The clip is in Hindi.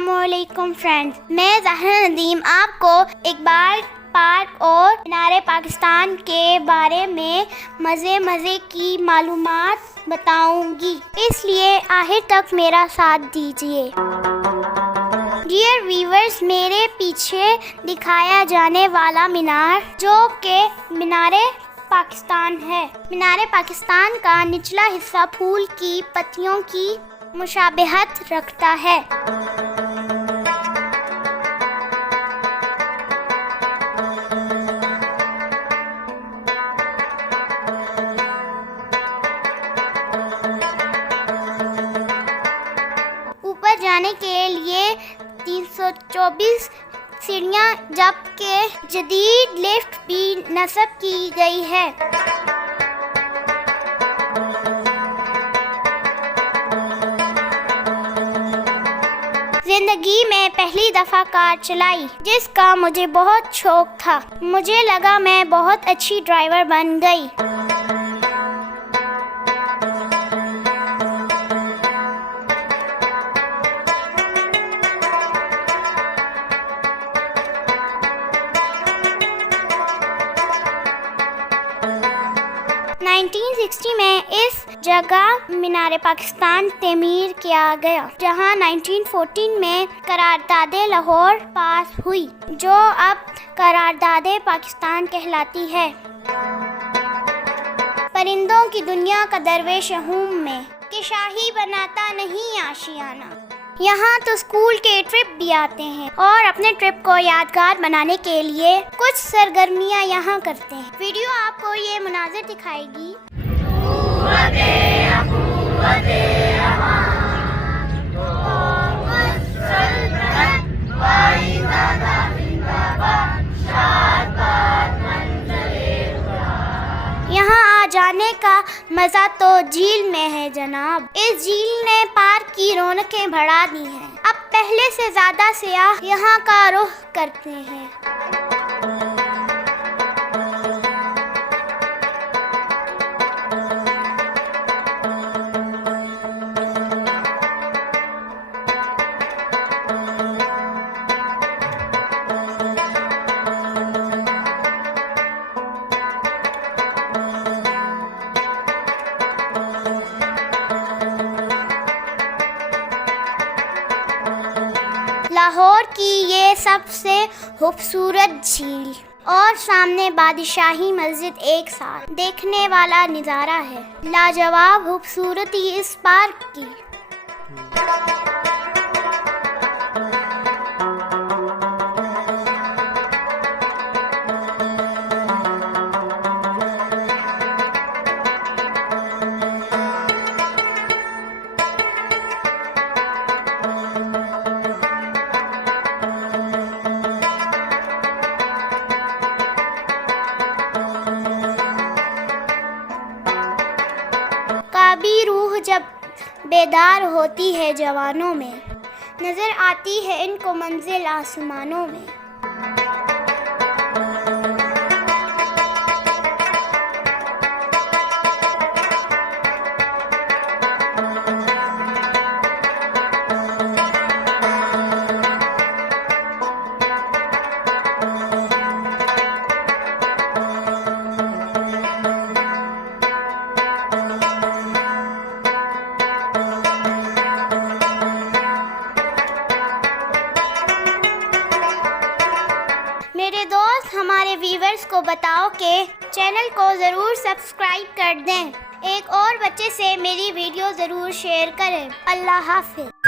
अस्सलामुअलैकुम फ्रेंड्स, मैं ज़हरा नदीम आपको इकबाल पार्क और मीनार पाकिस्तान के बारे में मज़े की मालूमात बताऊंगी, इसलिए आखिर तक मेरा साथ दीजिए। डियर व्यूअर्स, मेरे पीछे दिखाया जाने वाला मीनार जो कि मीनार पाकिस्तान है। मीनार पाकिस्तान का निचला हिस्सा फूल की पत्तियों की मुशाबहत रखता है। ऊपर जाने के लिए 324 सीढ़ियाँ जबकि जदीद लिफ्ट भी नस्ब की गई है। जिंदगी में पहली दफ़ा कार चलाई जिसका मुझे बहुत शौक था। मुझे लगा मैं बहुत अच्छी ड्राइवर बन गई। में इस जगह मीनार पाकिस्तान तमीर किया गया, जहां 1914 में करारदादे लाहौर पास हुई, जो अब करारदादे पाकिस्तान कहलाती है। परिंदों की दुनिया का दरवेश हूम में कि शाही बनाता नहीं आशियाना। यहाँ तो स्कूल के ट्रिप भी आते हैं और अपने ट्रिप को यादगार बनाने के लिए कुछ सरगर्मियाँ यहाँ करते हैं। वीडियो आपको ये मुनाज़िर दिखाएगी। यहाँ आ जाने का मज़ा तो झील में है जनाब। इस झील ने पार्क की रौनकें बढ़ा दी हैं। अब पहले से ज़्यादा सयाह यहाँ का रुख करते हैं। लाहौर की ये सबसे खूबसूरत झील और सामने बादशाही मस्जिद एक साथ देखने वाला नज़ारा है। लाजवाब खूबसूरती इस पार्क की। काबी रूह जब बेदार होती है जवानों में, नजर आती है इनको मंजिल आसमानों में। मेरे दोस्त हमारे व्यूवर्स को बताओ कि चैनल को ज़रूर सब्सक्राइब कर दें। एक और बच्चे से मेरी वीडियो ज़रूर शेयर करें। अल्लाह हाफ़िज़।